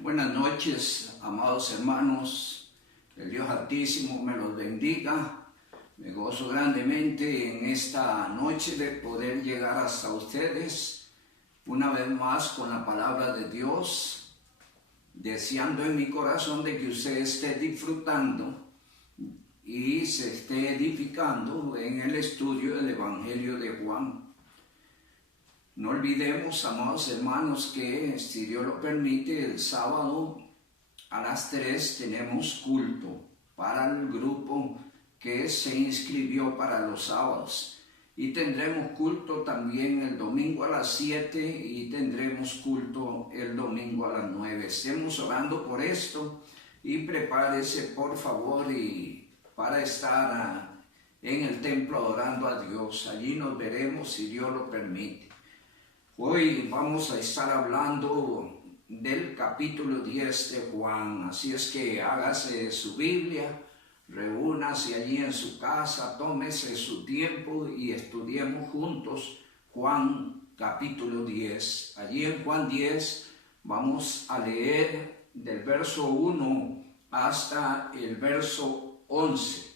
Buenas noches, amados hermanos. El Dios Altísimo me los bendiga. Me gozo grandemente en esta noche de poder llegar hasta ustedes una vez más con la palabra de Dios, deseando en mi corazón de que usted esté disfrutando y se esté edificando en el estudio del Evangelio de Juan. No olvidemos, amados hermanos, que si Dios lo permite, el sábado a las 3 tenemos culto para el grupo que se inscribió para los sábados. Y tendremos culto también el domingo a las 7 y tendremos culto el domingo a las 9. Estemos orando por esto y prepárese por favor para estar en el templo adorando a Dios. Allí nos veremos si Dios lo permite. Hoy vamos a estar hablando del capítulo 10 de Juan, así es que hágase su Biblia, reúnase allí en su casa, tómese su tiempo y estudiemos juntos Juan capítulo 10. Allí en Juan 10 vamos a leer del verso 1 hasta el verso 11.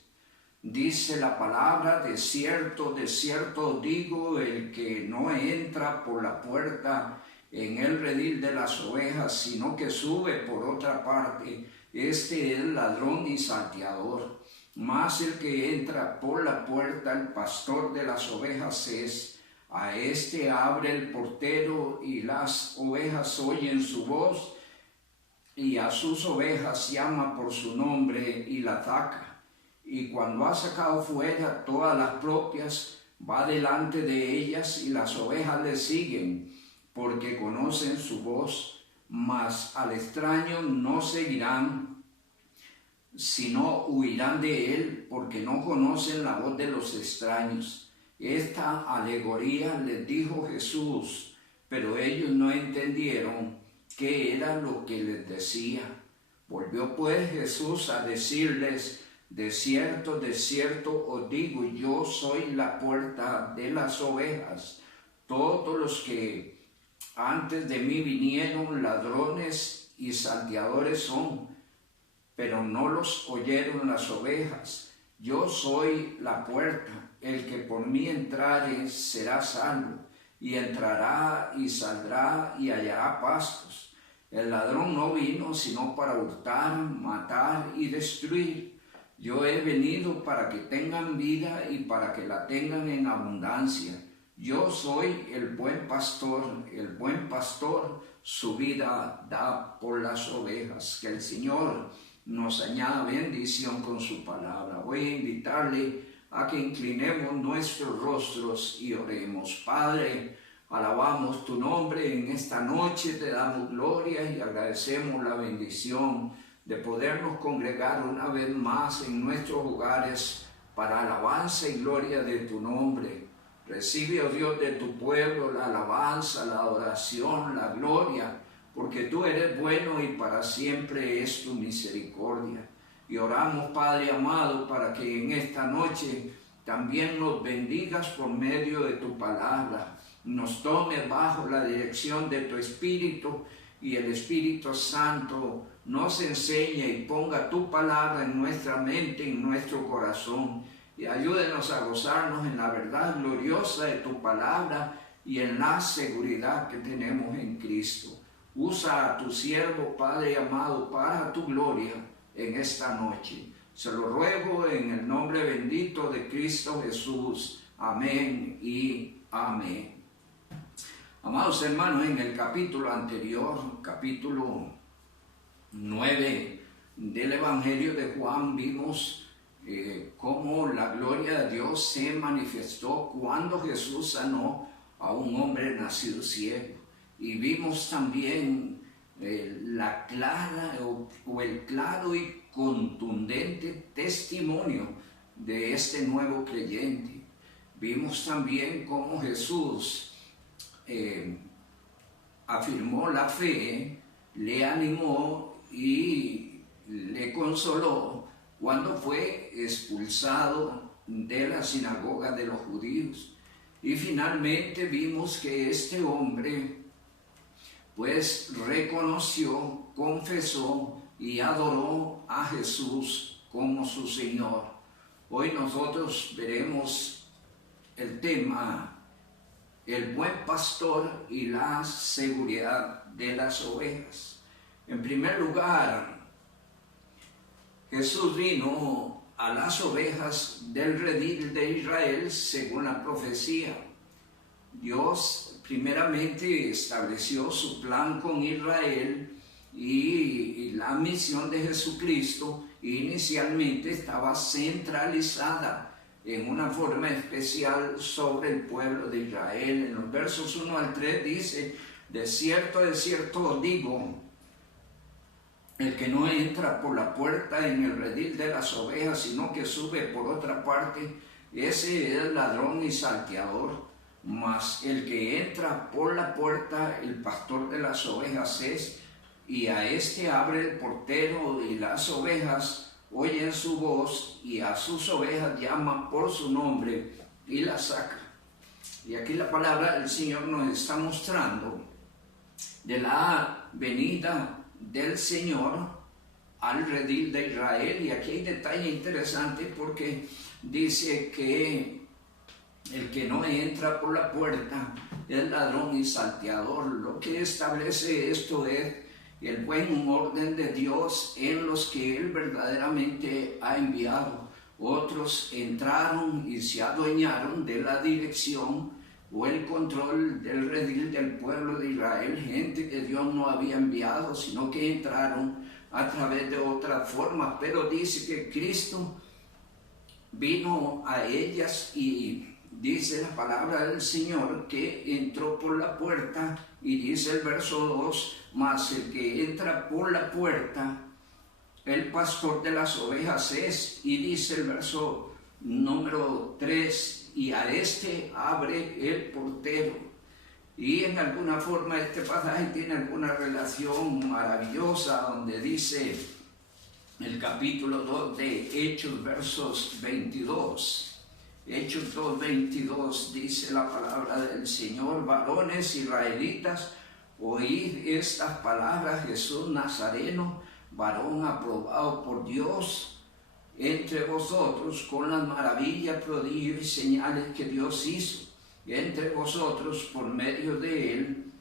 Dice la palabra: de cierto os digo, el que no entra por la puerta en el redil de las ovejas, sino que sube por otra parte, este es ladrón y salteador. Mas el que entra por la puerta, el pastor de las ovejas es. A este abre el portero, y las ovejas oyen su voz, y a sus ovejas llama por su nombre y la saca. Y cuando ha sacado fuera todas las propias, va delante de ellas, y las ovejas le siguen, porque conocen su voz. Mas al extraño no seguirán, sino huirán de él, porque no conocen la voz de los extraños. Esta alegoría les dijo Jesús, pero ellos no entendieron qué era lo que les decía. Volvió pues Jesús a decirles: de cierto os digo, yo soy la puerta de las ovejas. Todos los que antes de mí vinieron, ladrones y salteadores son, pero no los oyeron las ovejas. Yo soy la puerta, el que por mí entrare será salvo, y entrará y saldrá y hallará pastos. El ladrón no vino sino para hurtar, matar y destruir. Yo he venido para que tengan vida y para que la tengan en abundancia. Yo soy el buen pastor su vida da por las ovejas. Que el Señor nos añada bendición con su palabra. Voy a invitarle a que inclinemos nuestros rostros y oremos. Padre, alabamos tu nombre en esta noche, te damos gloria y agradecemos la bendición de podernos congregar una vez más en nuestros hogares para alabanza y gloria de tu nombre. Recibe, oh Dios, de tu pueblo la alabanza, la adoración, la gloria, porque tú eres bueno y para siempre es tu misericordia. Y oramos, Padre amado, para que en esta noche también nos bendigas por medio de tu palabra, nos tomes bajo la dirección de tu Espíritu, y el Espíritu Santo nos enseñe y ponga tu palabra en nuestra mente, en nuestro corazón, y ayúdenos a gozarnos en la verdad gloriosa de tu palabra y en la seguridad que tenemos en Cristo. Usa a tu siervo, Padre amado, para tu gloria en esta noche. Se lo ruego en el nombre bendito de Cristo Jesús. Amén y amén. Amados hermanos, en el capítulo anterior, capítulo 9 del Evangelio de Juan, vimos cómo la gloria de Dios se manifestó cuando Jesús sanó a un hombre nacido ciego. Y vimos también la clara o el claro y contundente testimonio de este nuevo creyente. Vimos también cómo Jesús afirmó la fe, le animó y le consoló cuando fue expulsado de la sinagoga de los judíos. Y finalmente vimos que este hombre pues reconoció, confesó y adoró a Jesús como su Señor. Hoy nosotros veremos el tema, el buen pastor y la seguridad de las ovejas. En primer lugar, Jesús vino a las ovejas del redil de Israel según la profecía. Dios primeramente estableció su plan con Israel y la misión de Jesucristo inicialmente estaba centralizada en una forma especial sobre el pueblo de Israel. En los versos 1 al 3 dice: de cierto os digo, el que no entra por la puerta en el redil de las ovejas, sino que sube por otra parte, ese es ladrón y salteador. Mas el que entra por la puerta, el pastor de las ovejas es, y a este abre el portero, y las ovejas oyen su voz, y a sus ovejas llama por su nombre y las saca. Y aquí la palabra del Señor nos está mostrando de la venida del Señor al redil de Israel. Y aquí hay detalle interesante, porque dice que el que no entra por la puerta es ladrón y salteador. Lo que establece esto es el buen orden de Dios en los que Él verdaderamente ha enviado. Otros entraron y se adueñaron de la dirección o el control del redil del pueblo de Israel, gente que Dios no había enviado, sino que entraron a través de otras formas. Pero dice que Cristo vino a ellas, y dice la palabra del Señor que entró por la puerta, y dice el verso 2, mas el que entra por la puerta, el pastor de las ovejas es, y dice el verso número 3, y a este abre el portero. Y en alguna forma este pasaje tiene alguna relación maravillosa, donde dice el capítulo 2 de Hechos, versos 22. Hechos 2:22 dice la palabra del Señor: varones israelitas, oíd estas palabras, Jesús Nazareno, varón aprobado por Dios entre vosotros con las maravillas, prodigios y señales que Dios hizo entre vosotros por medio de él,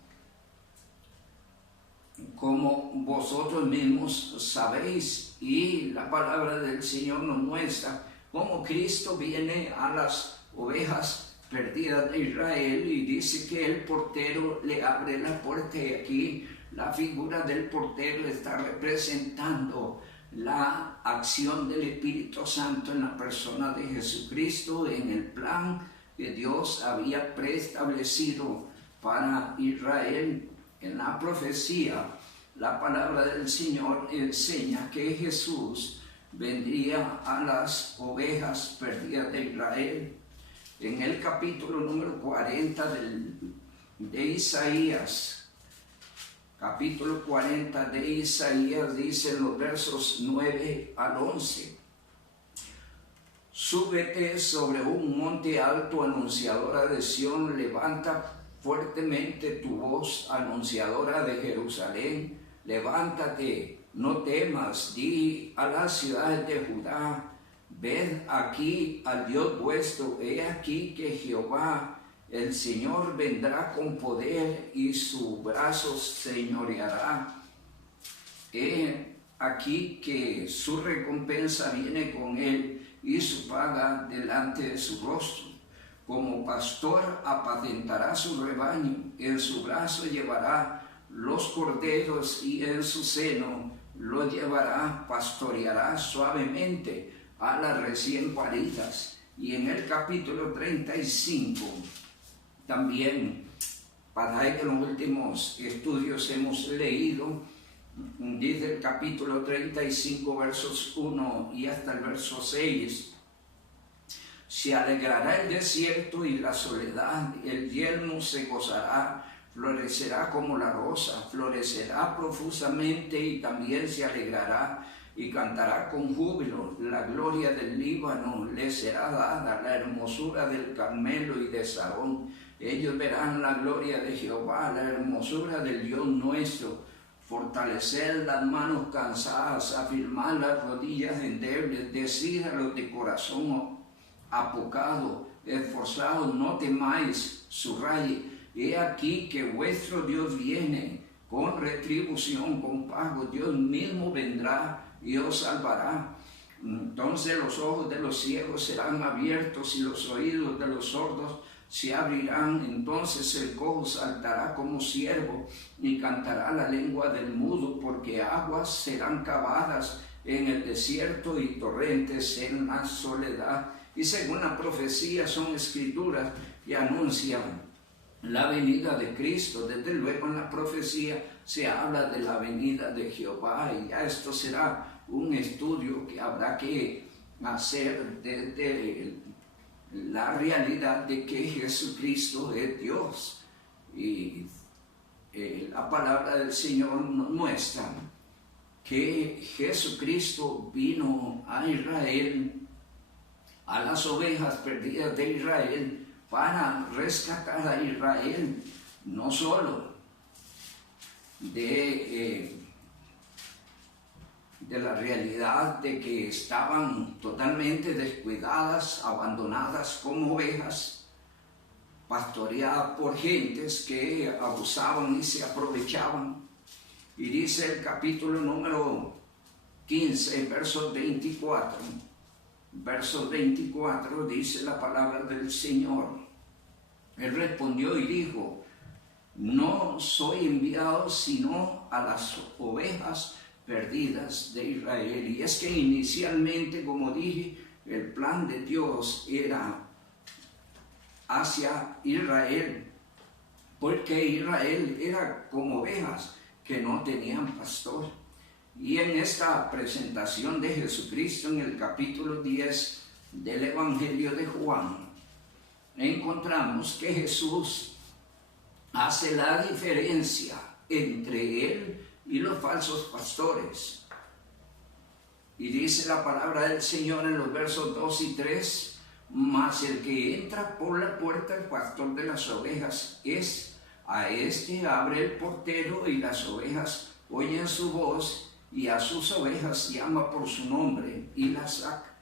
como vosotros mismos sabéis. Y la palabra del Señor nos muestra cómo Cristo viene a las ovejas perdidas de Israel, y dice que el portero le abre la puerta. Y aquí la figura del portero está representando la acción del Espíritu Santo en la persona de Jesucristo, en el plan que Dios había preestablecido para Israel. En la profecía, la palabra del Señor enseña que Jesús vendría a las ovejas perdidas de Israel. En el capítulo número 40 de Isaías, capítulo 40 de Isaías, dice en los versos 9 al 11: súbete sobre un monte alto, anunciadora de Sión, levanta fuertemente tu voz, anunciadora de Jerusalén, levántate, no temas, di a las ciudades de Judá, ved aquí al Dios vuestro, he aquí que Jehová, el Señor, vendrá con poder y su brazo señoreará. He aquí que su recompensa viene con él y su paga delante de su rostro. Como pastor apacentará su rebaño, en su brazo llevará los corderos y en su seno los llevará, pastoreará suavemente a las recién paridas. Y en el capítulo 35, también, para que en los últimos estudios hemos leído, dice el capítulo 35, versos 1 y hasta el verso 6, se alegrará el desierto y la soledad, el yermo se gozará, florecerá como la rosa, florecerá profusamente y también se alegrará y cantará con júbilo. La gloria del Líbano le será dada, la hermosura del Carmelo y de Sarón, Ellos verán la gloria de Jehová, la hermosura del Dios nuestro. Fortalecer las manos cansadas, afirmar las rodillas endebles, decid a los de corazón apocado, esforzados, no temáis, subraye. He aquí que vuestro Dios viene con retribución, con pago. Dios mismo vendrá y os salvará. Entonces los ojos de los ciegos serán abiertos y los oídos de los sordos se abrirán. Entonces el cojo saltará como ciervo y cantará la lengua del mudo, porque aguas serán cavadas en el desierto y torrentes en la soledad. Y según la profecía son escrituras que anuncian la venida de Cristo. Desde luego en la profecía se habla de la venida de Jehová, y ya esto será un estudio que habrá que hacer desde la realidad de que Jesucristo es Dios. Y la palabra del Señor nos muestra que Jesucristo vino a Israel, a las ovejas perdidas de Israel, para rescatar a Israel, no solo de la realidad de que estaban totalmente descuidadas, abandonadas como ovejas, pastoreadas por gentes que abusaban y se aprovechaban. Y dice el capítulo número 15, verso 24, dice la palabra del Señor. Él respondió y dijo: no soy enviado sino a las ovejas perdidas de Israel. Y es que inicialmente, como dije, el plan de Dios era hacia Israel, porque Israel era como ovejas que no tenían pastor. Y en esta presentación de Jesucristo en el capítulo 10 del Evangelio de Juan, encontramos que Jesús hace la diferencia entre él y los falsos pastores. Y dice la palabra del Señor en los versos 2 y 3, mas el que entra por la puerta, el pastor de las ovejas es, a este abre el portero, y las ovejas oyen su voz, y a sus ovejas llama por su nombre y las saca.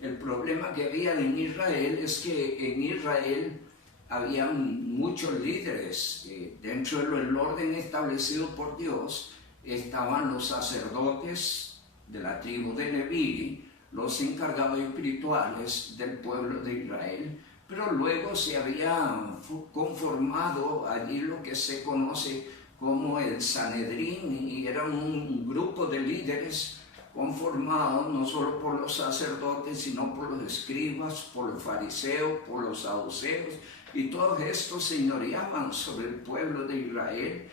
El problema que había en Israel es que en Israel había muchos líderes. Dentro del orden establecido por Dios estaban los sacerdotes de la tribu de Leví, los encargados espirituales del pueblo de Israel, pero luego se había conformado allí lo que se conoce como el Sanedrín, y era un grupo de líderes conformado no solo por los sacerdotes, sino por los escribas, por los fariseos, por los saduceos, y todos estos señoreaban sobre el pueblo de Israel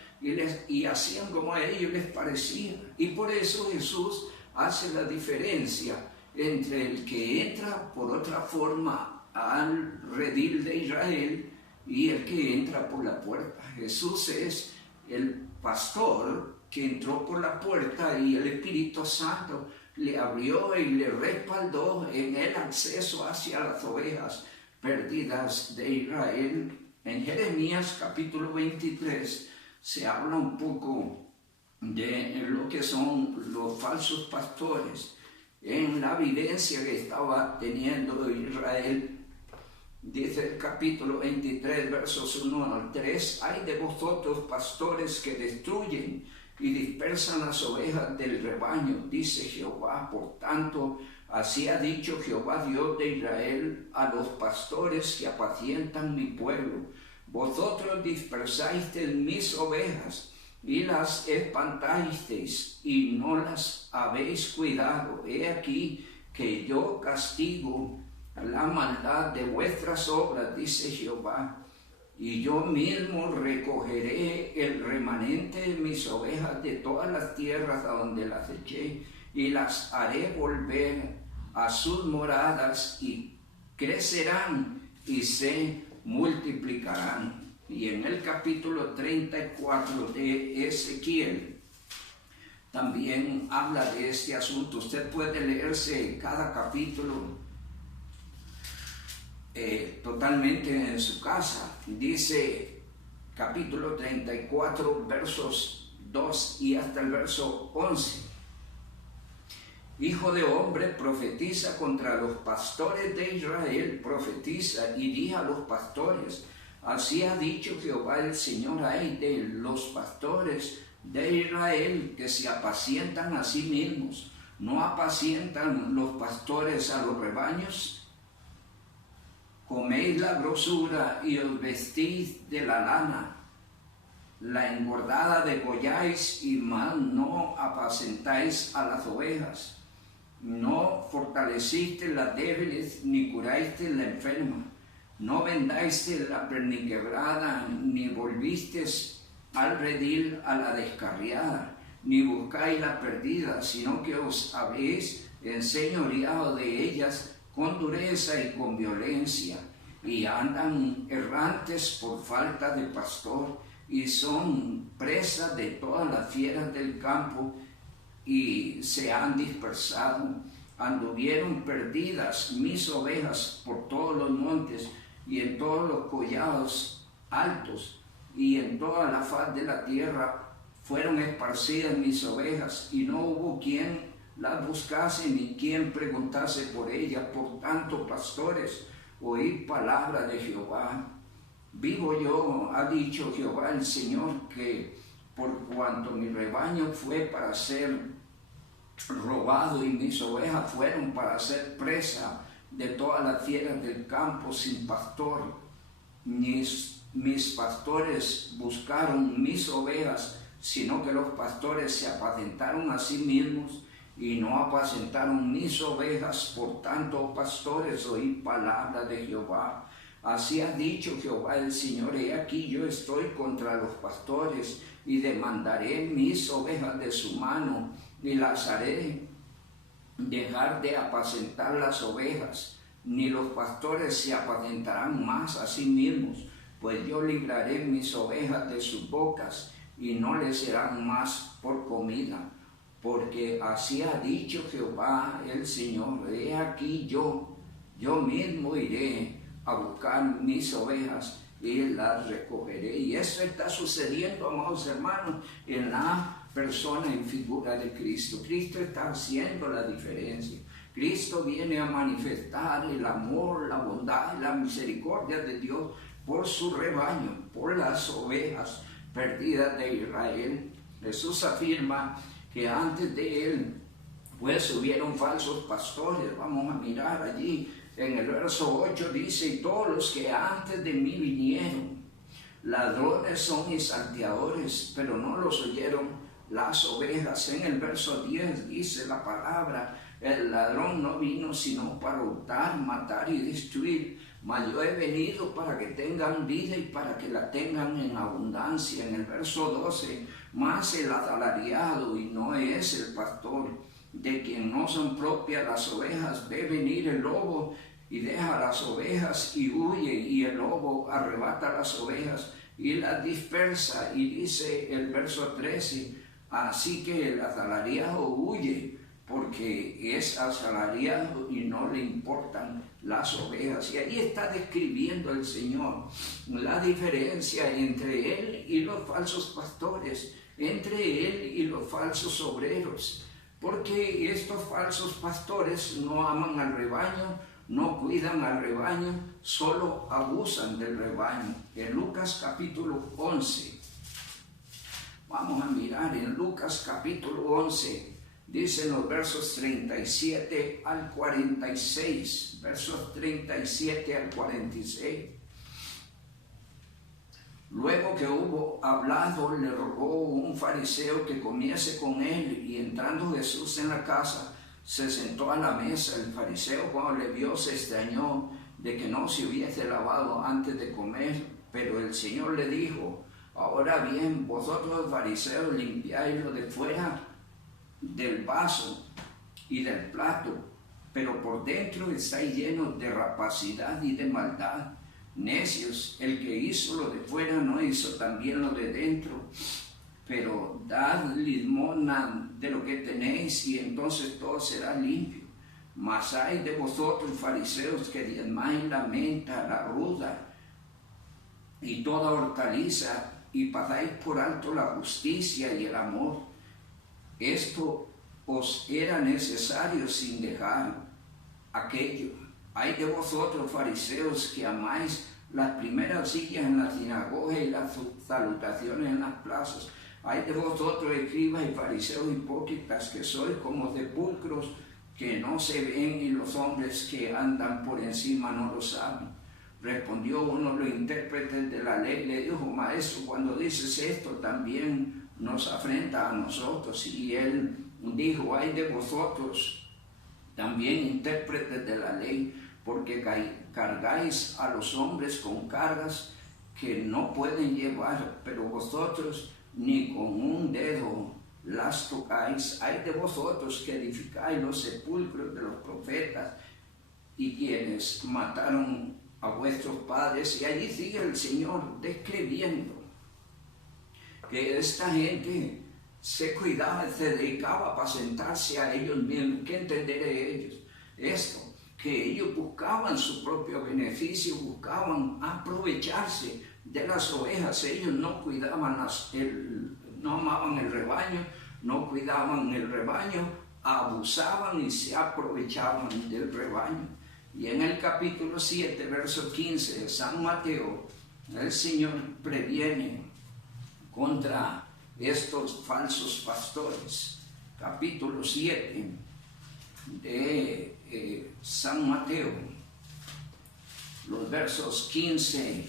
y hacían como a ellos les parecía. Y por eso Jesús hace la diferencia entre el que entra por otra forma al redil de Israel y el que entra por la puerta. Jesús es el pastor que entró por la puerta, y el Espíritu Santo le abrió y le respaldó en el acceso hacia las ovejas perdidas de Israel. En Jeremías capítulo 23 se habla un poco de lo que son los falsos pastores en la vivencia que estaba teniendo Israel. Dice el capítulo 23, versos 1 al 3, hay de vosotros pastores que destruyen y dispersan las ovejas del rebaño, dice Jehová. Por tanto, así ha dicho Jehová, Dios de Israel, a los pastores que apacientan mi pueblo: vosotros dispersasteis mis ovejas y las espantasteis, y no las habéis cuidado. He aquí que yo castigo la maldad de vuestras obras, dice Jehová, y yo mismo recogeré el remanente de mis ovejas de todas las tierras a donde las eché, y las haré volver a sus moradas, y crecerán y se multiplicarán. Y en el capítulo 34 de Ezequiel también habla de este asunto. Usted puede leerse cada capítulo totalmente en su casa. Dice capítulo 34, versos 2 y hasta el verso 11. Hijo de hombre, profetiza contra los pastores de Israel, profetiza y di a los pastores, así ha dicho Jehová el Señor, ay de los pastores de Israel que se apacientan a sí mismos, ¿no apacientan los pastores a los rebaños? Coméis la grosura y os vestís de la lana, la engordada degolláis y mal no apacentáis a las ovejas. No fortaleciste las débiles, ni curaste la enferma. No vendaste la perniquebrada, ni volviste al redil a la descarriada, ni buscáis la perdida, sino que os habéis enseñoreado de ellas con dureza y con violencia, y andan errantes por falta de pastor, y son presas de todas las fieras del campo, y se han dispersado. Anduvieron perdidas mis ovejas por todos los montes y en todos los collados altos y en toda la faz de la tierra fueron esparcidas mis ovejas, y no hubo quien las buscase ni quien preguntase por ellas. Por tanto, pastores, oíd palabra de Jehová. Vivo yo, ha dicho Jehová el Señor, que por cuanto mi rebaño fue para ser robado y mis ovejas fueron para ser presa de todas las fieras del campo sin pastor, mis pastores buscaron mis ovejas, sino que los pastores se apacentaron a sí mismos y no apacentaron mis ovejas. Por tanto, pastores, oíd palabra de Jehová. Así ha dicho Jehová el Señor, he aquí yo estoy contra los pastores y demandaré mis ovejas de su mano y las haré dejar de apacentar las ovejas, ni los pastores se apacentarán más a sí mismos, pues yo libraré mis ovejas de sus bocas y no les serán más por comida, porque así ha dicho Jehová el Señor, he aquí yo mismo iré a buscar mis ovejas y las recogeré. Y eso está sucediendo, amados hermanos, en la persona en figura de Cristo. Cristo está haciendo la diferencia. Cristo viene a manifestar el amor, la bondad y la misericordia de Dios por su rebaño, por las ovejas perdidas de Israel. Jesús afirma que antes de él pues hubieron falsos pastores. Vamos a mirar allí en el verso 8, dice, y todos los que antes de mí vinieron, ladrones son y salteadores, pero no los oyeron las ovejas. En el verso 10 dice la palabra, el ladrón no vino sino para hurtar, matar y destruir, mas yo he venido para que tengan vida y para que la tengan en abundancia. En el verso 12, más el asalariado y no es el pastor, de quien no son propias las ovejas, ve venir el lobo y deja las ovejas y huye, y el lobo arrebata las ovejas y las dispersa. Y dice el verso 13, así que el asalariado huye porque es asalariado y no le importan las ovejas. Y ahí está describiendo el Señor la diferencia entre Él y los falsos pastores, entre Él y los falsos obreros. Porque estos falsos pastores no aman al rebaño, no cuidan al rebaño, solo abusan del rebaño. En Lucas capítulo 11, vamos a mirar en Lucas capítulo 11, dicen los versos 37 al 46, versos 37 al 46. Luego que hubo hablado, le rogó un fariseo que comiese con él, y entrando Jesús en la casa, se sentó a la mesa. El fariseo, cuando le vio, se extrañó de que no se hubiese lavado antes de comer, pero el Señor le dijo, ahora bien, vosotros fariseos limpiáis lo de fuera del vaso y del plato, pero por dentro estáis llenos de rapacidad y de maldad. Necios, el que hizo lo de fuera no hizo también lo de dentro. Pero dad limosna de lo que tenéis, y entonces todo será limpio. Mas hay de vosotros, fariseos, que diezmáis la menta, la ruda y toda hortaliza, y pasáis por alto la justicia y el amor. Esto os era necesario sin dejar aquello. Hay de vosotros, fariseos, que amáis las primeras sillas en las sinagogas y las salutaciones en las plazas. Hay de vosotros, escribas y fariseos hipócritas, que sois como sepulcros que no se ven, y los hombres que andan por encima no lo saben. Respondió uno de los intérpretes de la ley, le dijo: Maestro, cuando dices esto también nos afrenta a nosotros. Y él dijo: Ay de vosotros, también intérpretes de la ley, porque cargáis a los hombres con cargas que no pueden llevar, pero vosotros ni con un dedo las tocáis. Hay de vosotros que edificáis los sepulcros de los profetas y quienes mataron a vuestros padres. Y allí sigue el Señor describiendo que esta gente se cuidaba, se dedicaba a apacentarse a ellos mismos. ¿Qué entenderé ellos? Esto, que ellos buscaban su propio beneficio, buscaban aprovecharse de las ovejas. Ellos no cuidaban, no amaban el rebaño, no cuidaban el rebaño, abusaban y se aprovechaban del rebaño. Y en el capítulo 7, verso 15 de San Mateo, el Señor previene contra estos falsos pastores. Capítulo 7 de San Mateo, los versos 15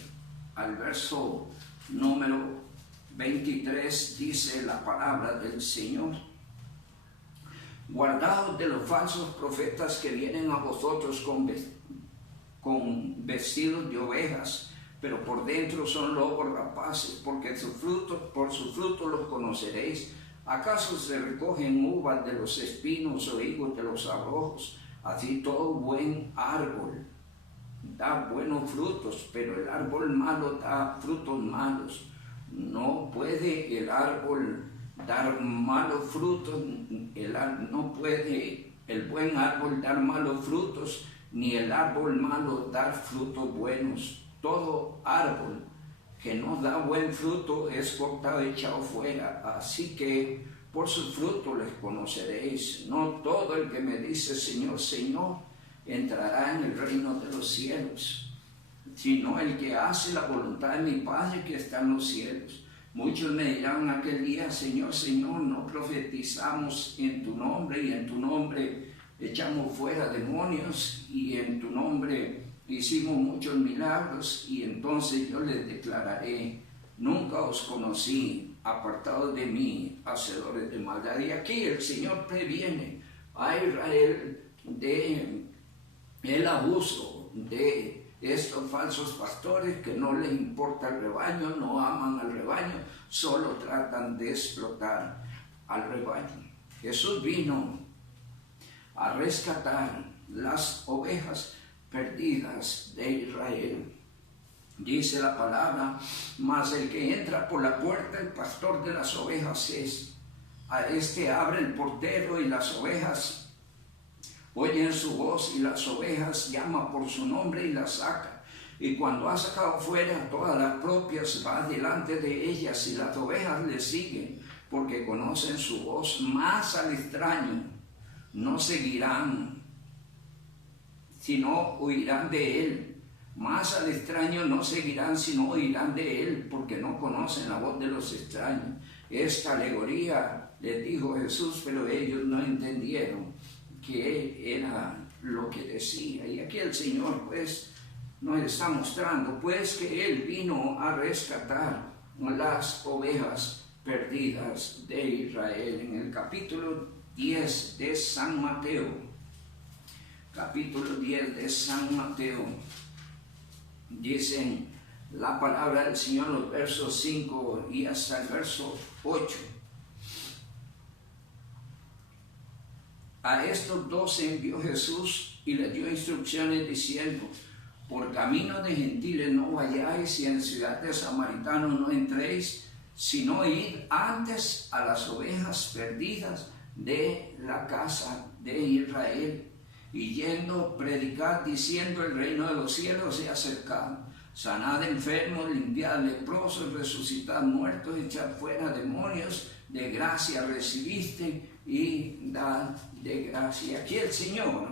al verso número 23, dice la palabra del Señor: Guardaos de los falsos profetas que vienen a vosotros con vestidos de ovejas, pero por dentro son lobos rapaces, porque por sus frutos los conoceréis. ¿Acaso se recogen uvas de los espinos o higos de los abrojos? Así todo buen árbol da buenos frutos, pero el árbol malo da frutos malos. No puede el árbol dar malos frutos, no puede el buen árbol dar malos frutos, ni el árbol malo dar frutos buenos. Todo árbol que no da buen fruto es cortado y echado fuera. Así que por sus frutos les conoceréis. No todo el que me dice Señor, Señor, entrará en el reino de los cielos, sino el que hace la voluntad de mi Padre que está en los cielos. Muchos me dirán aquel día: Señor, Señor, no profetizamos en tu nombre, y en tu nombre echamos fuera demonios, y en tu nombre hicimos muchos milagros. Y entonces yo les declararé: nunca os conocí, apartados de mí, hacedores de maldad. Y aquí el Señor previene a Israel de el abuso de estos falsos pastores que no les importa el rebaño, no aman al rebaño, solo tratan de explotar al rebaño. Jesús vino a rescatar las ovejas perdidas de Israel. Dice la palabra: mas el que entra por la puerta, el pastor de las ovejas es. A este abre el portero, y las ovejas oyen su voz, y las ovejas llama por su nombre y las saca. Y cuando ha sacado fuera todas las propias, va delante de ellas, y las ovejas le siguen, porque conocen su voz. Más al extraño no seguirán, sino huirán de él. Más al extraño no seguirán, sino huirán de él, porque no conocen la voz de los extraños. Esta alegoría les dijo Jesús, pero ellos no entendieron que era lo que decía. Y aquí el Señor pues nos está mostrando pues que Él vino a rescatar las ovejas perdidas de Israel. En el capítulo 10 de San Mateo, capítulo 10 de San Mateo, dicen la palabra del Señor, los versos 5 y hasta el verso 8. A estos 12 envió Jesús y les dio instrucciones diciendo: por camino de gentiles no vayáis, y en ciudad de samaritanos no entréis, sino id antes a las ovejas perdidas de la casa de Israel. y yendo, predicad diciendo: el reino de los cielos se ha acercado. Sanad enfermos, limpiad leprosos, resucitad muertos, echad fuera demonios. De gracia recibiste y dad de gracia. Aquí el Señor,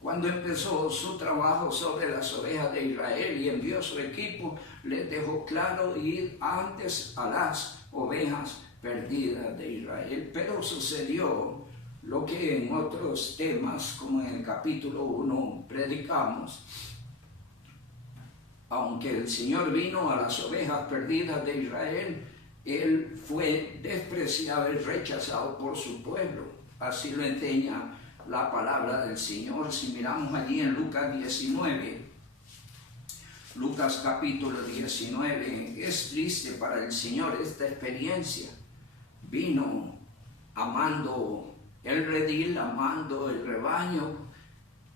cuando empezó su trabajo sobre las ovejas de Israel y envió su equipo, les dejó claro ir antes a las ovejas perdidas de Israel. Pero sucedió lo que en otros temas, como en el capítulo 1, predicamos. Aunque el Señor vino a las ovejas perdidas de Israel, Él fue despreciado y rechazado por su pueblo. Así lo enseña la palabra del Señor. Si miramos allí en Lucas 19, Lucas capítulo 19, es triste para el Señor esta experiencia. Vino amando el redil, amando el rebaño,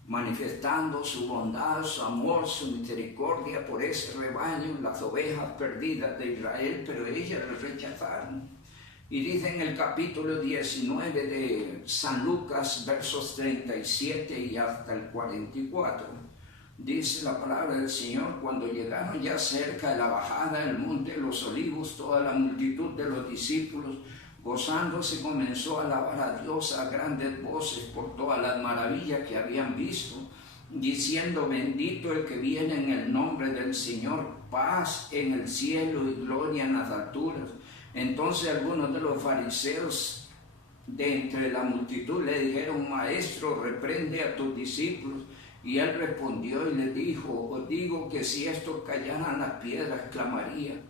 manifestando su bondad, su amor, su misericordia por ese rebaño, las ovejas perdidas de Israel, pero ellas le rechazaron. Y dice en el capítulo 19 de San Lucas, versos 37 y hasta el 44, dice la palabra del Señor: cuando llegaron ya cerca de la bajada del monte de los olivos, toda la multitud de los discípulos, gozándose, comenzó a alabar a Dios a grandes voces por todas las maravillas que habían visto, diciendo: bendito el que viene en el nombre del Señor, paz en el cielo y gloria en las alturas. Entonces algunos de los fariseos de entre la multitud le dijeron: Maestro, reprende a tus discípulos. Y él respondió y les dijo: os digo que si estos callaran las piedras, clamarían.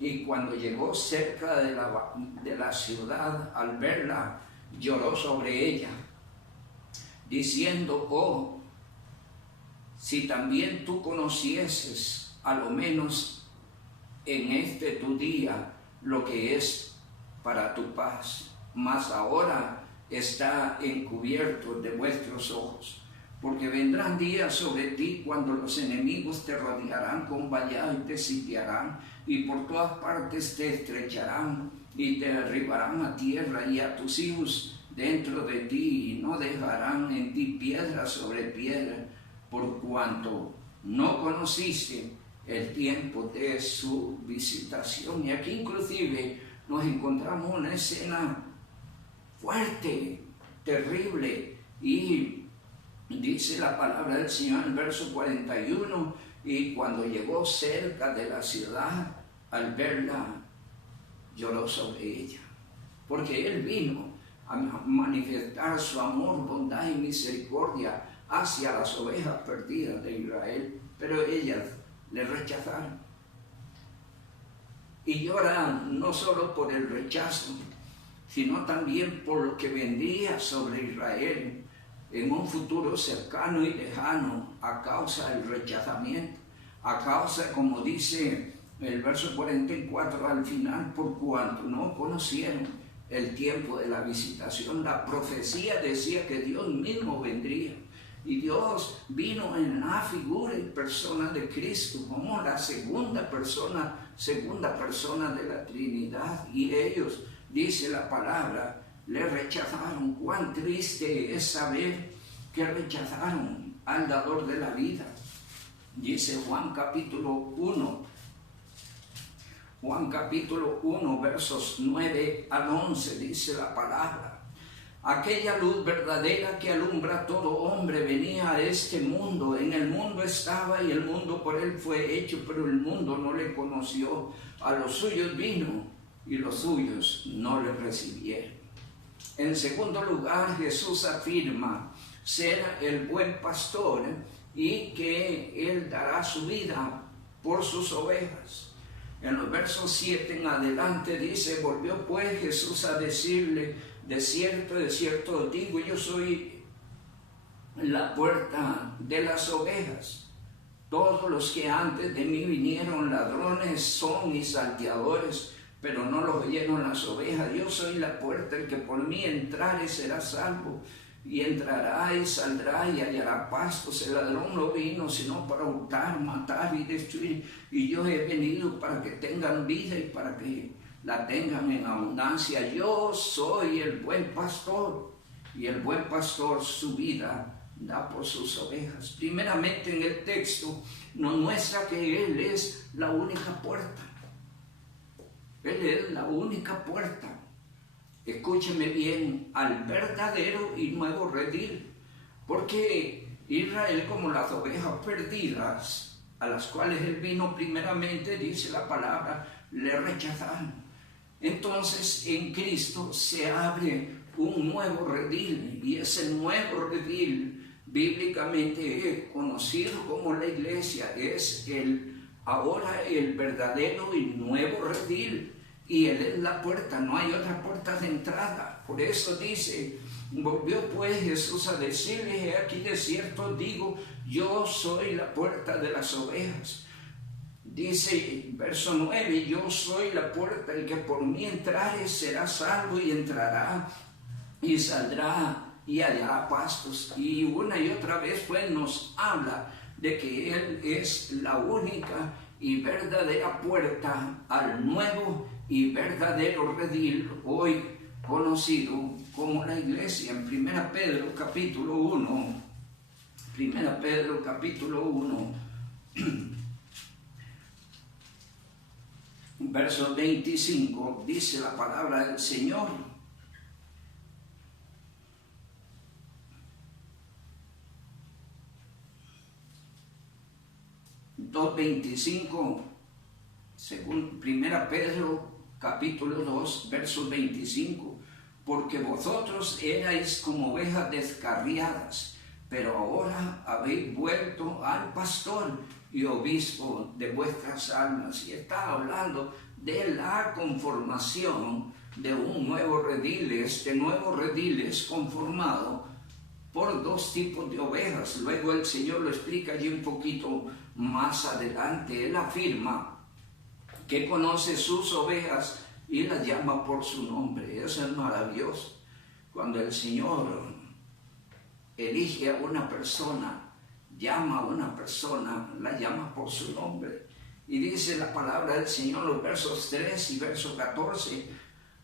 Y cuando llegó cerca de la ciudad, al verla, lloró sobre ella, diciendo: oh, si también tú conocieses, a lo menos en este tu día, lo que es para tu paz, mas ahora está encubierto de vuestros ojos. Porque vendrán días sobre ti cuando los enemigos te rodearán con vallado y te sitiarán, y por todas partes te estrecharán y te derribarán a tierra y a tus hijos dentro de ti, y no dejarán en ti piedra sobre piedra, por cuanto no conociste el tiempo de su visitación. Y aquí inclusive nos encontramos una escena fuerte, terrible, y dice la palabra del Señor en el verso 41, y cuando llegó cerca de la ciudad, al verla, lloró sobre ella, porque Él vino a manifestar su amor, bondad y misericordia hacia las ovejas perdidas de Israel, pero ellas le rechazaron. Y llora no solo por el rechazo, sino también por lo que vendría sobre Israel en un futuro cercano y lejano, a causa del rechazamiento, a causa, como dice el verso 44 al final, por cuanto no conocieron el tiempo de la visitación. La profecía decía que Dios mismo vendría, y Dios vino en la figura y persona de Cristo como la segunda persona de la Trinidad, y ellos, dice la palabra, le rechazaron. Cuán triste es saber que rechazaron al dador de la vida. Dice Juan capítulo 1, versos 9 al 11, dice la palabra: aquella luz verdadera que alumbra a todo hombre venía a este mundo. En el mundo estaba y el mundo por él fue hecho, pero el mundo no le conoció. A los suyos vino y los suyos no le recibieron. En segundo lugar, Jesús afirma ser el buen pastor y que Él dará su vida por sus ovejas. En los versos 7 en adelante dice: volvió pues Jesús a decirle: de cierto os digo, yo soy la puerta de las ovejas. Todos los que antes de mí vinieron ladrones son y salteadores, pero no los oyeron las ovejas. Yo soy la puerta, el que por mí entrare será salvo, y entrará y saldrá y hallará pastos. El ladrón no vino sino para hurtar, matar y destruir, y yo he venido para que tengan vida y para que la tengan en abundancia. Yo soy el buen pastor, y el buen pastor su vida da por sus ovejas. Primeramente en el texto nos muestra que Él es la única puerta. Él es la única puerta. Escúcheme bien, al verdadero y nuevo redil. Porque Israel, como las ovejas perdidas, a las cuales Él vino primeramente, dice la palabra, le rechazaron. Entonces en Cristo se abre un nuevo redil, y ese nuevo redil bíblicamente conocido como la iglesia es ahora el verdadero y nuevo redil, y Él es la puerta, no hay otra puerta de entrada. Por eso dice, volvió pues Jesús a decirle, aquí de cierto digo, yo soy la puerta de las ovejas. Dice, verso 9, yo soy la puerta, el que por mí entrare será salvo, y entrará y saldrá y hallará pastos. Y una y otra vez pues nos habla de que Él es la única y verdadera puerta al nuevo y verdadero redil, hoy conocido como la iglesia. En 1 Pedro capítulo 1, 1 Pedro capítulo 1, verso 25, dice la palabra del Señor: 2:25, según 1 Pedro capítulo 2, verso 25, porque vosotros erais como ovejas descarriadas, pero ahora habéis vuelto al pastor y obispo de vuestras almas. Y está hablando de la conformación de un nuevo redil. Este nuevo redil es conformado por dos tipos de ovejas. Luego el Señor lo explica allí un poquito más adelante. Él afirma que conoce sus ovejas y las llama por su nombre. Eso es maravilloso. Cuando el Señor elige a una persona, llama a una persona, la llama por su nombre. Y dice la palabra del Señor, los versos 3 y verso 14,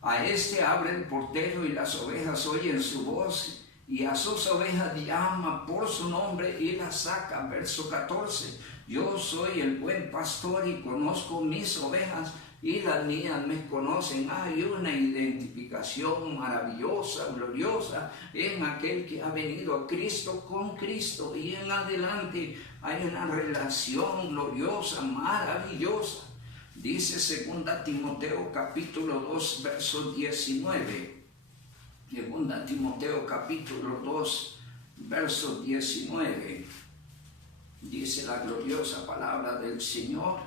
a este abre el portero y las ovejas oyen su voz, y a sus ovejas llama por su nombre y las saca. Verso 14, yo soy el buen pastor y conozco mis ovejas y las mías me conocen. Hay una identificación maravillosa, gloriosa en aquel que ha venido a Cristo, con Cristo, y en adelante hay una relación gloriosa, maravillosa. Dice 2 Timoteo capítulo 2, verso 19. 2 Timoteo capítulo 2, verso 19. Dice la gloriosa palabra del Señor: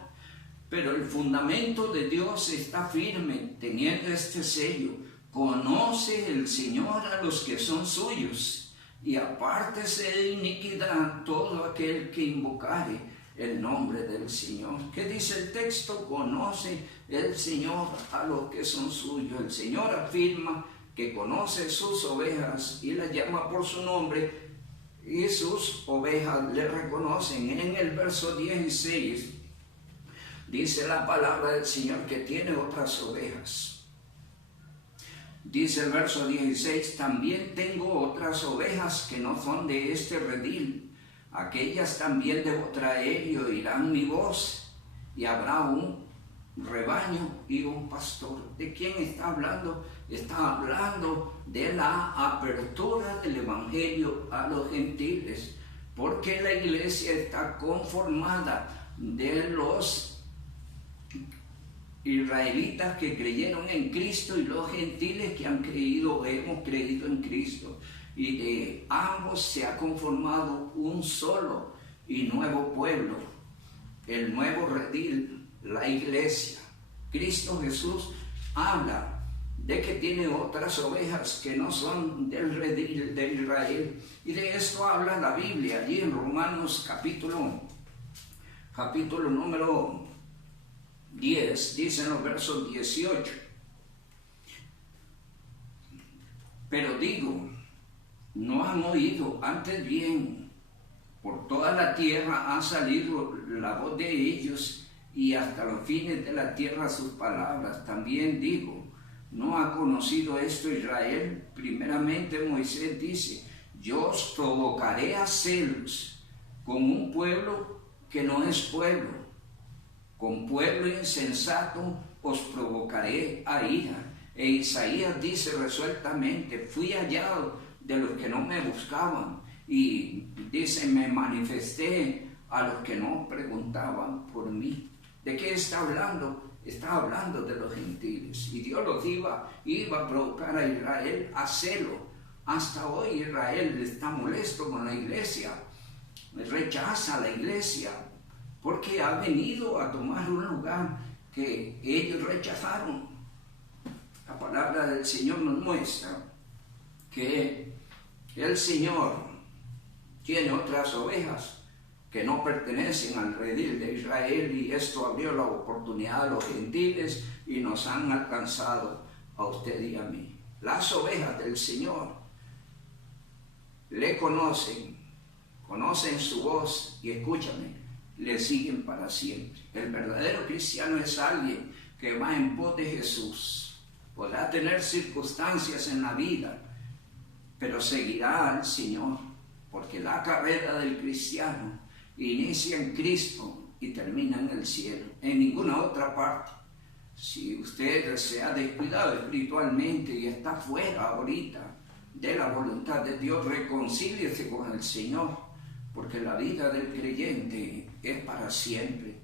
pero el fundamento de Dios está firme, teniendo este sello: conoce el Señor a los que son suyos, y apártese de iniquidad todo aquel que invocare el nombre del Señor. ¿Qué dice el texto? Conoce el Señor a los que son suyos. El Señor afirma que conoce sus ovejas y las llama por su nombre, y sus ovejas le reconocen. En el verso 16 dice la palabra del Señor que tiene otras ovejas. Dice el verso 16, también tengo otras ovejas que no son de este redil, aquellas también debo traer y oirán mi voz, y habrá un rebaño y un pastor. ¿De quién está hablando? Está hablando de la apertura del evangelio a los gentiles, porque la iglesia está conformada de los israelitas que creyeron en Cristo y los gentiles que han creído, hemos creído en Cristo, y de ambos se ha conformado un solo y nuevo pueblo, el nuevo redil, la iglesia. Cristo Jesús habla de que tiene otras ovejas que no son del redil de Israel, y de esto habla la Biblia allí en Romanos capítulo número 10, dicen los versos 18. Pero digo, no han oído, antes bien, por toda la tierra ha salido la voz de ellos, y hasta los fines de la tierra sus palabras. También digo, ¿no ha conocido esto Israel? Primeramente Moisés dice, yo os provocaré a celos con un pueblo que no es pueblo, con pueblo insensato os provocaré a ira. E Isaías dice resueltamente, fui hallado de los que no me buscaban, y dice, me manifesté a los que no preguntaban por mí. ¿De qué está hablando? Está hablando de los gentiles, y Dios los iba a provocar a Israel a celo. Hasta hoy Israel está molesto con la iglesia, rechaza a la iglesia, porque ha venido a tomar un lugar que ellos rechazaron. La palabra del Señor nos muestra que el Señor tiene otras ovejas que no pertenecen al redil de Israel, y esto abrió la oportunidad a los gentiles y nos han alcanzado a usted y a mí. Las ovejas del Señor le conocen su voz y escúchame, le siguen para siempre. El verdadero cristiano es alguien que va en pos de Jesús. Podrá tener circunstancias en la vida, pero seguirá al Señor, porque la carrera del cristiano inicia en Cristo y termina en el cielo, en ninguna otra parte. Si usted se ha descuidado espiritualmente y está fuera ahorita de la voluntad de Dios, reconcíliese con el Señor, porque la vida del creyente es para siempre,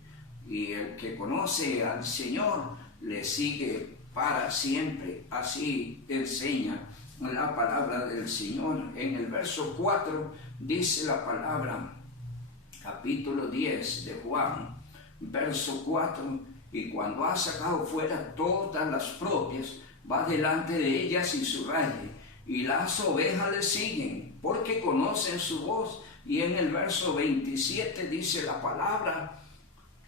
y el que conoce al Señor le sigue para siempre. Así enseña la palabra del Señor. En el verso 4 dice la palabra, capítulo 10 de Juan, verso 4, y cuando ha sacado fuera todas las propias, va delante de ellas y subraya, y las ovejas le siguen, porque conocen su voz. Y en el verso 27 dice la palabra,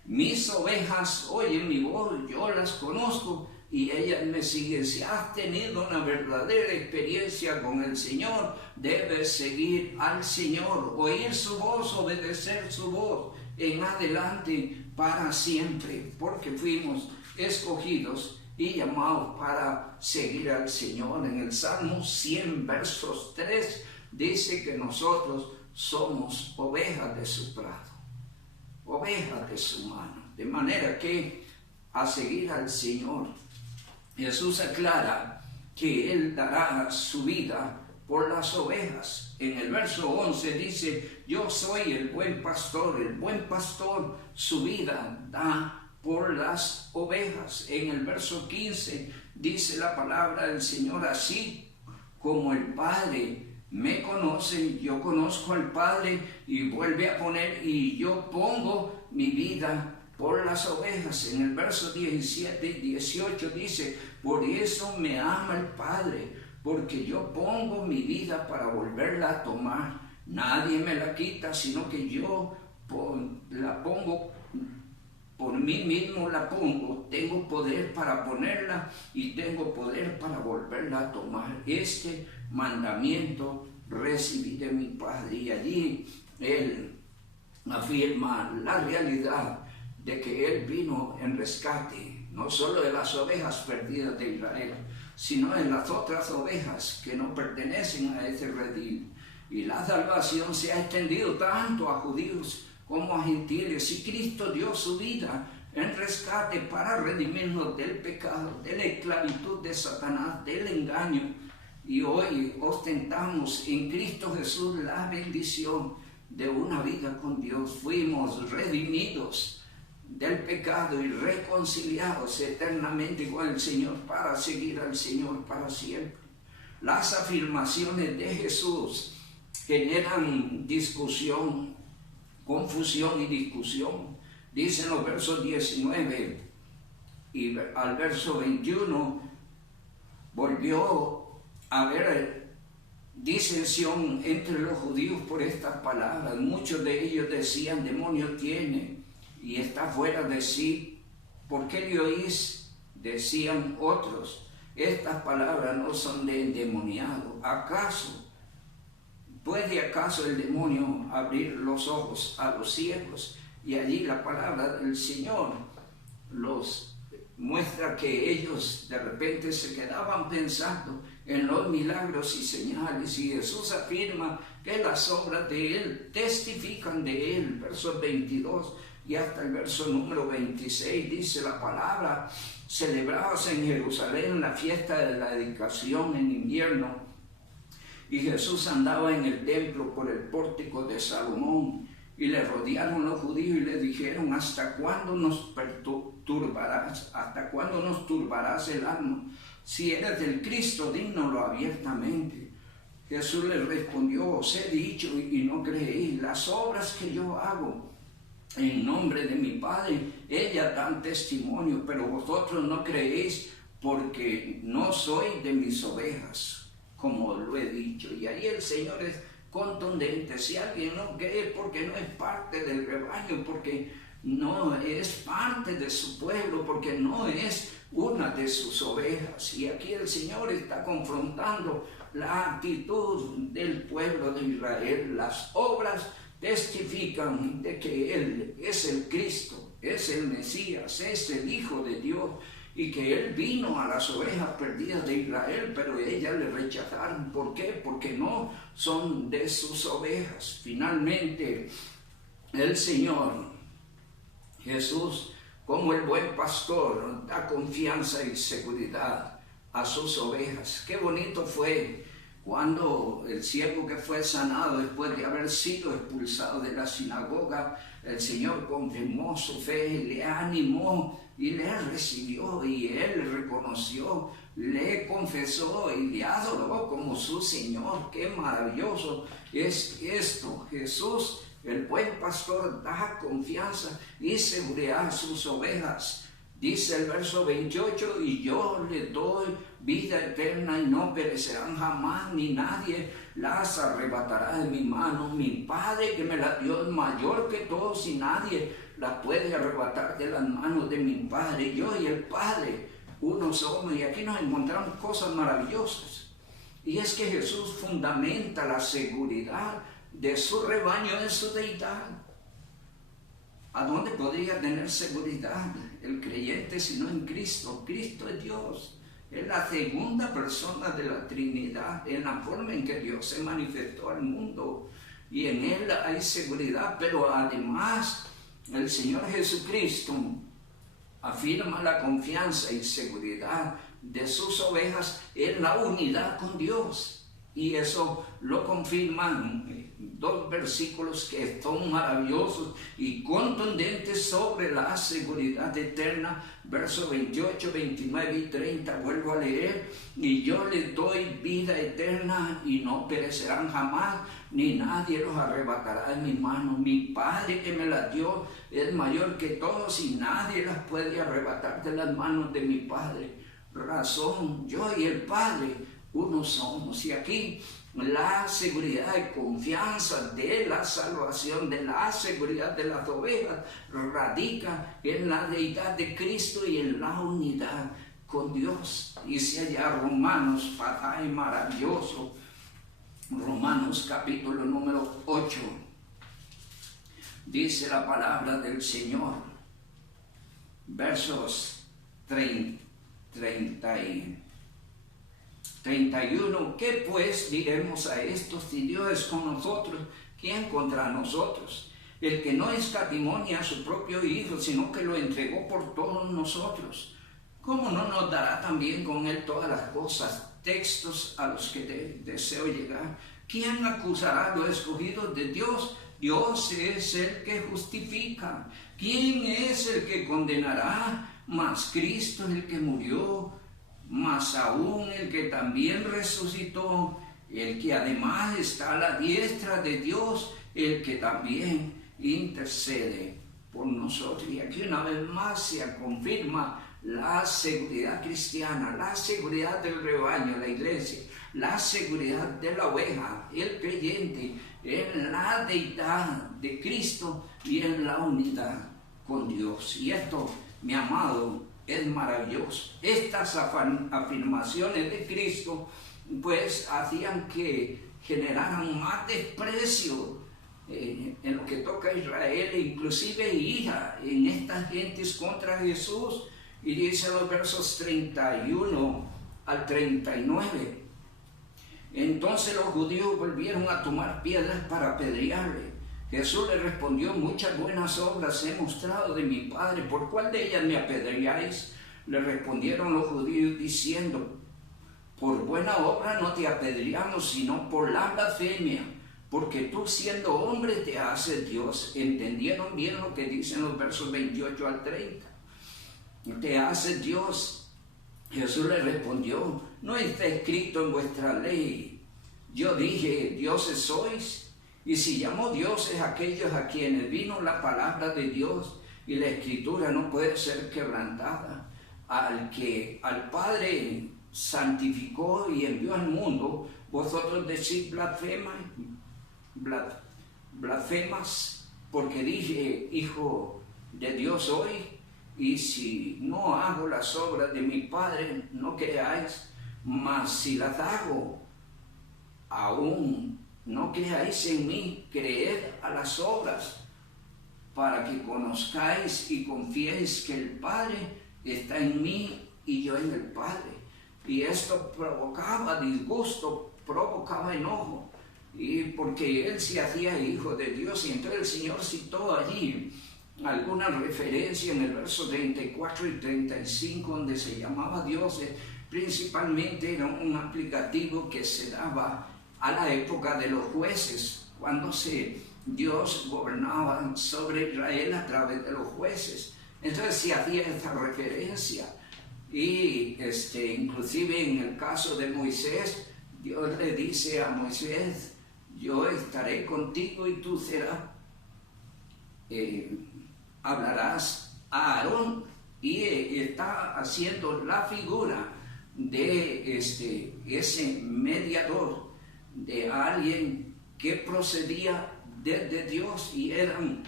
mis ovejas oyen mi voz, yo las conozco y ellas me siguen. Si has tenido una verdadera experiencia con el Señor, debes seguir al Señor, oír su voz, obedecer su voz en adelante para siempre, porque fuimos escogidos y llamados para seguir al Señor. En el Salmo 100, versos 3, dice que nosotros somos ovejas de su prado, ovejas de su mano, de manera que a seguir al Señor. Jesús aclara que Él dará su vida por las ovejas. En el verso 11 dice, yo soy el buen pastor su vida da por las ovejas. En el verso 15 dice la palabra del Señor, así como el Padre me conoce, yo conozco al Padre, y vuelve a poner, y yo pongo mi vida por las ovejas. En el verso 17 y 18 dice, por eso me ama el Padre, porque yo pongo mi vida para volverla a tomar. Nadie me la quita, sino que yo la pongo, por mí mismo la pongo. Tengo poder para ponerla y tengo poder para volverla a tomar. Este mandamiento recibí de mi Padre. Y allí Él afirma la realidad de que Él vino en rescate, no solo de las ovejas perdidas de Israel, sino de las otras ovejas que no pertenecen a ese redil. Y la salvación se ha extendido tanto a judíos como a gentiles, y Cristo dio su vida en rescate para redimirnos del pecado, de la esclavitud de Satanás, del engaño. Y hoy ostentamos en Cristo Jesús la bendición de una vida con Dios. Fuimos redimidos del pecado y reconciliados eternamente con el Señor para seguir al Señor para siempre. Las afirmaciones de Jesús generan discusión, confusión y discusión. Dicen los versos 19 y al verso 21, volvió a haber disensión entre los judíos por estas palabras. Muchos de ellos decían, demonio tiene y está fuera de sí. ¿Por qué le oís? Decían otros, estas palabras no son de endemoniado. ¿Puede acaso el demonio abrir los ojos a los ciegos? Y allí la palabra del Señor los muestra que ellos de repente se quedaban pensando en los milagros y señales, y Jesús afirma que las obras de Él testifican de Él. Versos 22 y hasta el verso número 26 dice la palabra: celebrabas en Jerusalén la fiesta de la dedicación en invierno, y Jesús andaba en el templo por el pórtico de Salomón, y le rodearon los judíos y le dijeron: ¿hasta cuándo nos turbarás? ¿Hasta cuándo nos turbarás el alma? Si eres del Cristo, dínoslo abiertamente. Jesús le respondió: os he dicho y no creéis. Las obras que yo hago en nombre de mi Padre, ellas dan testimonio, pero vosotros no creéis, porque no soy de mis ovejas, como lo he dicho. Y ahí el Señor es contundente. Si alguien no cree, porque no es parte del rebaño, porque no es parte de su pueblo, porque no es una de sus ovejas. Y aquí el Señor está confrontando la actitud del pueblo de Israel. Las obras testifican de que Él es el Cristo, es el Mesías, es el Hijo de Dios, y que Él vino a las ovejas perdidas de Israel, pero ellas le rechazaron. ¿Por qué? Porque no son de sus ovejas. Finalmente, el Señor Jesús, como el buen pastor, da confianza y seguridad a sus ovejas. Qué bonito fue cuando el ciego que fue sanado después de haber sido expulsado de la sinagoga, el Señor confirmó su fe y le animó y le recibió, y él reconoció, le confesó y le adoró como su Señor. Qué maravilloso es esto. Jesús, el buen pastor, da confianza y seguridad a sus ovejas. Dice el verso 28: y yo les doy vida eterna y no perecerán jamás, ni nadie las arrebatará de mi mano. Mi Padre que me la dio es mayor que todos, y nadie la puede arrebatar de las manos de mi Padre. Yo y el Padre uno somos. Y aquí nos encontramos cosas maravillosas. Y es que Jesús fundamenta la seguridad de su rebaño en su deidad. ¿A dónde podría tener seguridad el creyente sino en Cristo? Cristo es Dios. Es la segunda persona de la Trinidad, en la forma en que Dios se manifestó al mundo. Y en Él hay seguridad, pero además el Señor Jesucristo afirma la confianza y seguridad de sus ovejas en la unidad con Dios. Y eso lo confirman dos versículos que son maravillosos y contundentes sobre la seguridad eterna. Versos 28, 29 y 30, vuelvo a leer: y yo les doy vida eterna y no perecerán jamás, ni nadie los arrebatará de mi mano. Mi Padre que me las dio es mayor que todos, y nadie las puede arrebatar de las manos de mi Padre. Razón, yo y el Padre uno somos. Y aquí la seguridad y confianza de la salvación, de la seguridad de las ovejas, radica en la deidad de Cristo y en la unidad con Dios. Dice allá Romanos, pasaje maravilloso, Romanos capítulo número 8. Dice la palabra del Señor, versos 31. ¿Qué pues diremos a esto? Si Dios es con nosotros, ¿quién contra nosotros? El que no escatimó ni a su propio Hijo, sino que lo entregó por todos nosotros, ¿cómo no nos dará también con Él todas las cosas? Textos a los que deseo llegar. ¿Quién acusará a los escogidos de Dios? Dios es el que justifica. ¿Quién es el que condenará? Mas Cristo es el que murió, más aún el que también resucitó, el que además está a la diestra de Dios, el que también intercede por nosotros. Y aquí una vez más se confirma la seguridad cristiana, la seguridad del rebaño, la iglesia, la seguridad de la oveja, el creyente, en la deidad de Cristo y en la unidad con Dios. Y esto, mi amado, es maravilloso. Estas afirmaciones de Cristo pues hacían que generaran más desprecio en lo que toca a Israel, e inclusive ira en estas gentes contra Jesús. Y dice los versos 31 al 39. Entonces los judíos volvieron a tomar piedras para apedrearle. Jesús le respondió: muchas buenas obras he mostrado de mi Padre, ¿por cuál de ellas me apedreáis? Le respondieron los judíos diciendo: por buena obra no te apedreamos, sino por la blasfemia, porque tú siendo hombre te haces Dios. ¿Entendieron bien lo que dicen los versos 28 al 30? Te haces Dios. Jesús le respondió: no está escrito en vuestra ley, yo dije, dioses sois. Y si llamó dioses aquellos a quienes vino la palabra de Dios, y la escritura no puede ser quebrantada, al que al Padre santificó y envió al mundo, vosotros decís blasfemas, porque dije, hijo de Dios soy. Y si no hago las obras de mi Padre, no creáis, mas si las hago, aún no creáis en mí. Creed a las obras, para que conozcáis y confiéis que el Padre está en mí y yo en el Padre. Y esto provocaba disgusto, provocaba enojo, y porque él se hacía hijo de Dios. Y entonces el Señor citó allí alguna referencia en el verso 34 y 35, donde se llamaba dioses. Principalmente era un aplicativo que se daba a la época de los jueces, cuando Dios gobernaba sobre Israel a través de los jueces. Entonces se hacía esta referencia. Y inclusive en el caso de Moisés, Dios le dice a Moisés: yo estaré contigo y tú hablarás a Aarón. Y está haciendo la figura de ese mediador, de alguien que procedía desde Dios, y eran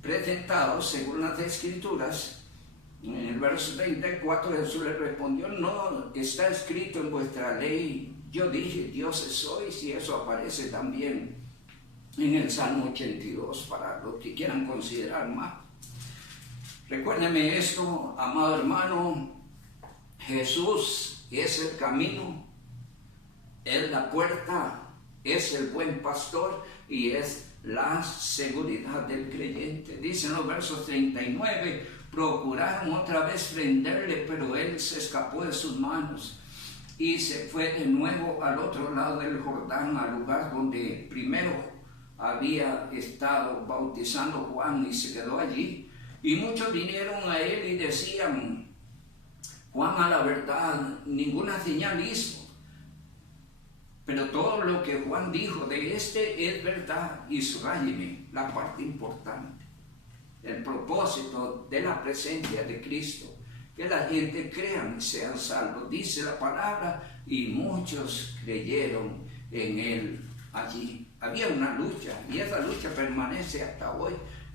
presentados según las Escrituras. En el verso 34 Jesús le respondió: no está escrito en vuestra ley, yo dije, dioses sois. Y eso aparece también en el Salmo 82, para los que quieran considerar más. Recuérdeme esto, amado hermano: Jesús es el camino, es la puerta, es el buen pastor y es la seguridad del creyente. Dicen los versos 39: procuraron otra vez prenderle, pero él se escapó de sus manos y se fue de nuevo al otro lado del Jordán, al lugar donde primero había estado bautizando Juan, y se quedó allí. Y muchos vinieron a él y decían: Juan, a la verdad, ninguna señal hizo, pero todo lo que Juan dijo de es verdad. Y subrayeme la parte importante: el propósito de la presencia de Cristo, que la gente crea y sean salvos. Dice la palabra: y muchos creyeron en él allí. Había una lucha, y esa lucha permanece hasta hoy.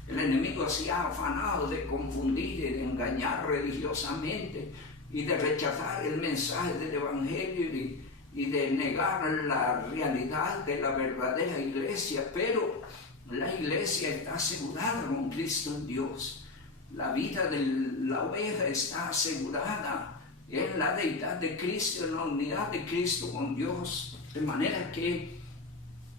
El enemigo se ha afanado de confundir y de engañar religiosamente, y de rechazar el mensaje del Evangelio, y de negar la realidad de la verdadera iglesia. Pero la iglesia está asegurada con Cristo en Dios. La vida de la oveja está asegurada en la deidad de Cristo, en la unidad de Cristo con Dios. De manera que,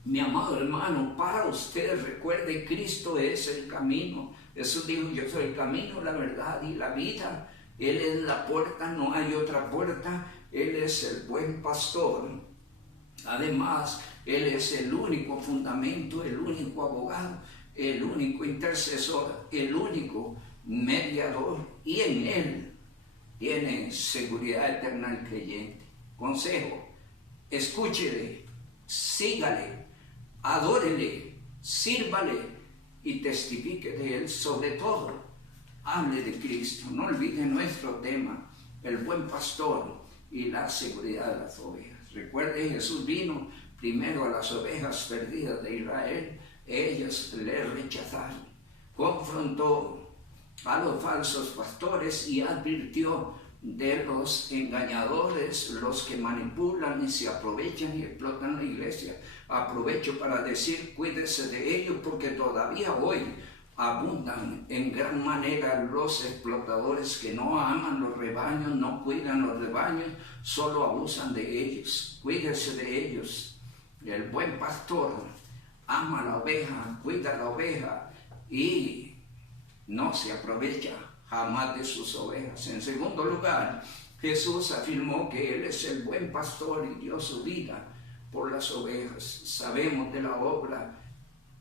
mi amado hermano, para usted, recuerde, Cristo es el camino. Jesús dijo: yo soy el camino, la verdad y la vida. Él es la puerta, no hay otra puerta. Él es el buen pastor. Además, Él es el único fundamento, el único abogado, el único intercesor, el único mediador, y en Él tiene seguridad eterna el creyente. Consejo: escúchele, sígale, adórele, sírvale y testifique de Él. Sobre todo, hable de Cristo. No olvide nuestro tema: el buen pastor y la seguridad de las ovejas. Recuerde, Jesús vino primero a las ovejas perdidas de Israel. Ellos le rechazaron. Confrontó a los falsos pastores y advirtió de los engañadores, los que manipulan y se aprovechan y explotan la iglesia. Aprovecho para decir: cuídese de ellos, porque todavía hoy abundan en gran manera los explotadores que no aman los rebaños, no cuidan los rebaños, solo abusan de ellos. Cuídese de ellos. El buen pastor ama la oveja, cuida la oveja y no se aprovecha jamás de sus ovejas. En segundo lugar, Jesús afirmó que Él es el buen pastor y dio su vida por las ovejas. Sabemos de la obra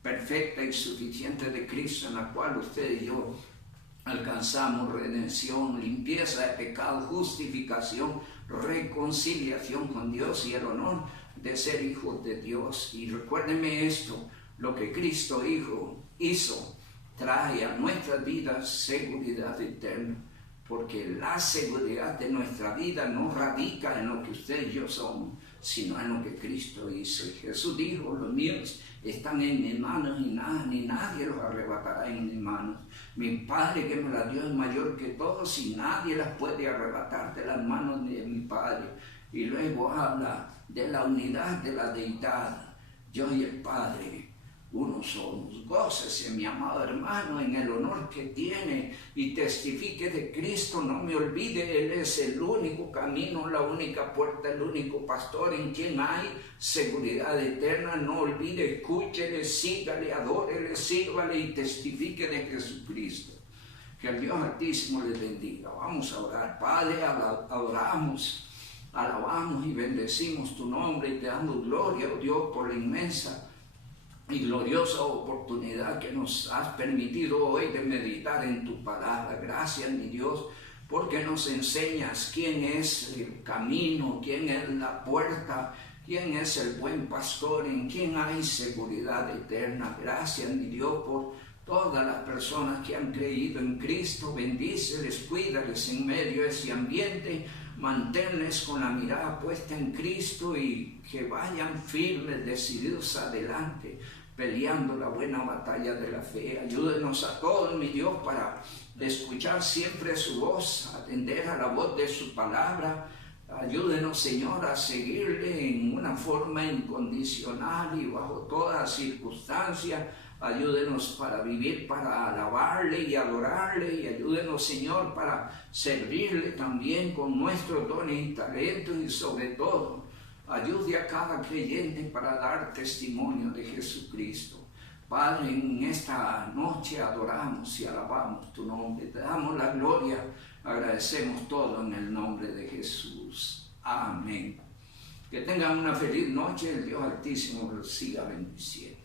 perfecta y suficiente de Cristo, en la cual usted y yo alcanzamos redención, limpieza de pecado, justificación, reconciliación con Dios y el honor de ser hijos de Dios. Y recuérdeme esto, lo que Cristo hizo trae a nuestras vidas seguridad eterna, porque la seguridad de nuestra vida no radica en lo que usted y yo somos, sino en lo que Cristo hizo. Y Jesús dijo, los míos están en mis manos y ni nadie los arrebatará en mis manos. Mi Padre que me las dio es mayor que todos y nadie las puede arrebatar de las manos de mi Padre. Y luego habla de la unidad de la deidad. Yo y el Padre uno somos. Gócese, mi amado hermano, en el honor que tiene y testifique de Cristo. No me olvide, Él es el único camino, la única puerta, el único pastor en quien hay seguridad eterna. No olvide, escúchele, sígale, adórele, sírvale y testifique de Jesucristo. Que el Dios Altísimo les bendiga. Vamos a orar. Padre, adoramos, alabamos y bendecimos tu nombre y te damos gloria, oh Dios, por la inmensa y gloriosa oportunidad que nos has permitido hoy de meditar en tu palabra. Gracias, mi Dios, porque nos enseñas quién es el camino, quién es la puerta, quién es el buen pastor, en quién hay seguridad eterna. Gracias, mi Dios, por todas las personas que han creído en Cristo. Bendíceles, cuídales en medio de ese ambiente. Manténles con la mirada puesta en Cristo y que vayan firmes, decididos adelante, peleando la buena batalla de la fe. Ayúdenos a todos, mi Dios, para escuchar siempre su voz, atender a la voz de su palabra. Ayúdenos, Señor, a seguirle en una forma incondicional y bajo toda circunstancia. Ayúdenos para vivir, para alabarle y adorarle, y ayúdenos, Señor, para servirle también con nuestros dones y talentos, y sobre todo, ayude a cada creyente para dar testimonio de Jesucristo. Padre, en esta noche adoramos y alabamos tu nombre, te damos la gloria, agradecemos todo en el nombre de Jesús. Amén. Que tengan una feliz noche, el Dios Altísimo los siga bendiciendo.